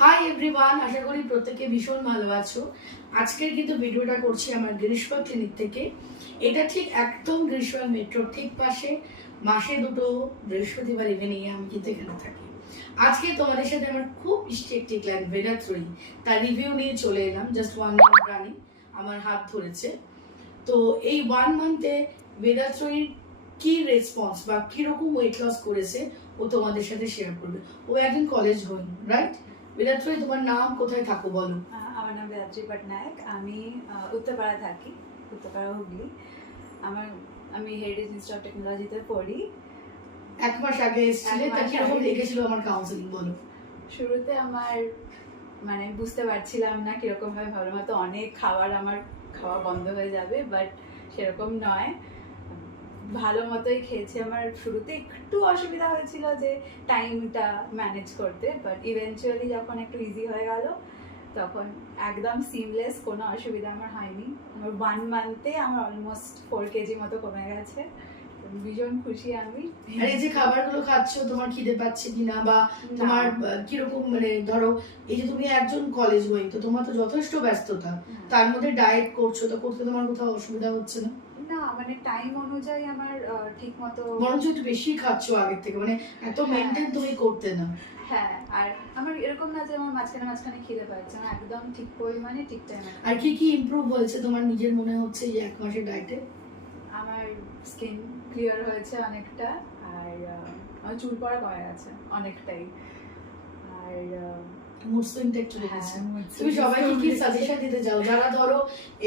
Hi everyone, আশা করি প্রত্যেকে ভীষণ ভালো আছো। আজকের কিন্তু ভিডিওটা করছি আমার গ্রীষ্ম ক্লিনিক থেকে। এটা ঠিক একদম গ্রীষ্ম মেট্রোর ঠিক পাশে। মাসে দুটো বৃহস্পতিবার ইভিনিং এ আমি কিন্তু এখানে থাকি। আজকে তোমাদের সাথে আমার খুব ইষ্ট একটি ক্লায়েন্ট ভেদাত্রয়ী, তার রিভিউ নিয়ে চলে এলাম। জাস্ট 1 মান্থ রানিং, আমার হাত ধরেছে। তো এই 1 মান্থে ভেদাত্রয়ীর কি রেসপন্স বা কিরকম ওয়েট লস করেছে ও তোমাদের সাথে শেয়ার করবে। ও একজন কলেজ গোয়িং, রাইট? ভেদাত্রয়ী, তোমার নাম, কোথায় থাকো বলো? আমার নাম বেদাত্রী পটনায়ক। আমি উত্তরপাড়া থাকি, উত্তরপাড়া হুগলি। আমি হেরিটেজ ইনস্টিটিউট অফ টেকনোলজিতে পড়ি। 1 মাস আগে এসেছিলে, তা কিরকম লেগেছিল আমার কাউন্সেলিং বলো? শুরুতে আমার বুঝতে পারছিলাম না কিরকম ভাবে, ভাবলাম হয়তো অনেক আমার খাওয়া বন্ধ হয়ে যাবে, বাট সেরকম নয়। ভালো মতোই খেয়েছি। আমার শুরুতে একটু অসুবিধা হয়েছিল যে টাইমটা ম্যানেজ করতে, বাট ইভেনচুয়ালি যখন একটু ইজি হয়ে গেল তখন একদম সিমলেস, কোনো অসুবিধা আমার হয়নি। আমার 1 মান্থে আমার অলমোস্ট 4 কেজি মতো কমে গেছে। ভীষণ খুশি আমি। আর এই যে খাবারগুলো খাচ্ছো, তোমার খিদে পাচ্ছে কিনা বা তোমার কিরকম, ধরো এই যে তুমি একজন কলেজ গোয়িং, তো তোমার তো যথেষ্ট ব্যস্ততা, তার মধ্যে ডায়েট করছো, তো করতে তোমার কোথাও অসুবিধা হচ্ছে না? না, টাইম অনুযায়ী আমার ঠিক মতো, বরঞ্চ একটু বেশি খাচ্ছো আগের থেকে, এত মেনটেন তুমি করতে না। হ্যাঁ, আর আমার এরকম না যে আমার মাঝখানে খিদে পাচ্ছে, আমার একদম ঠিক পরিমাণে ঠিক টাইমে। আর কি কি ইমপ্রুভ হয়েছে তোমার নিজের মনে হচ্ছে এই 1 মাসের ডায়েটে? আমার স্কিন ক্লিয়ার হয়েছে অনেকটা, আর আমার চুল পড়া কমে গেছে অনেকটাই, আর মুড সুইংটা একটু লেগেছে। তুমি সবাইকে কি সাজেশন দিতে চাও যারা ধরো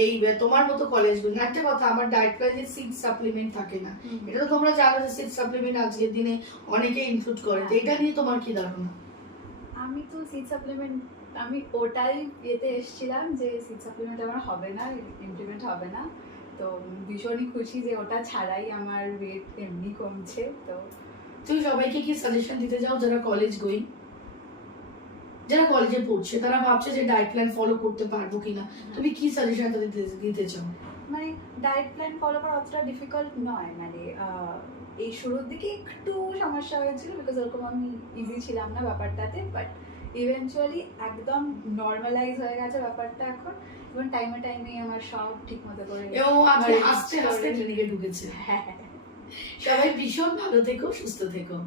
এই তোমার মতো কলেজ গোয়িং? একটা কথা, আমার ডায়েট প্ল্যানে সিড সাপ্লিমেন্ট থাকে না, এটা তো তোমরা জানো যে সিড সাপ্লিমেন্ট আজকের দিনে অনেকে ইনক্লুড করে, তো এটা নিয়ে তোমার কি ধারণা? আমি তো সিড সাপ্লিমেন্ট, আমি ওটাই এতে এসেছিলাম যে সিড সাপ্লিমেন্ট আমার হবে না, ইমপ্লিমেন্ট হবে না। তো ভীষণই খুশি যে ওটা ছাড়াই আমার ওয়েট এমনি কমছে। তো তুমি সবাইকে কি সাজেশন দিতে চাও যারা কলেজ গোয়িং, যারা কলেজে পড়ছে, তারা ভাবছে যে ডায়েট প্ল্যান ফলো করতে পারবো কিনা, তুমি কি সাজেশন তাদের দিতে চাও? ডায়েট প্ল্যান ফলো করা অতটা ডিফিকাল্ট নয়। এই শুরুর দিকে একটু সমস্যা হয়েছিল, বিকজ ওরকম আমি ইজি ছিলাম না ব্যাপারটাতে, বাট ইভেনচুয়ালি একদম নর্মালাইজ হয়ে গেছে ব্যাপারটা এখন, এবং টাইমে আমার সব ঠিক মতো করে আস্তে আস্তে ট্রেনিংয়ে ঢুকেছে। হ্যাঁ, সবাই ভীষণ ভালো থেকো, সুস্থ থেকো।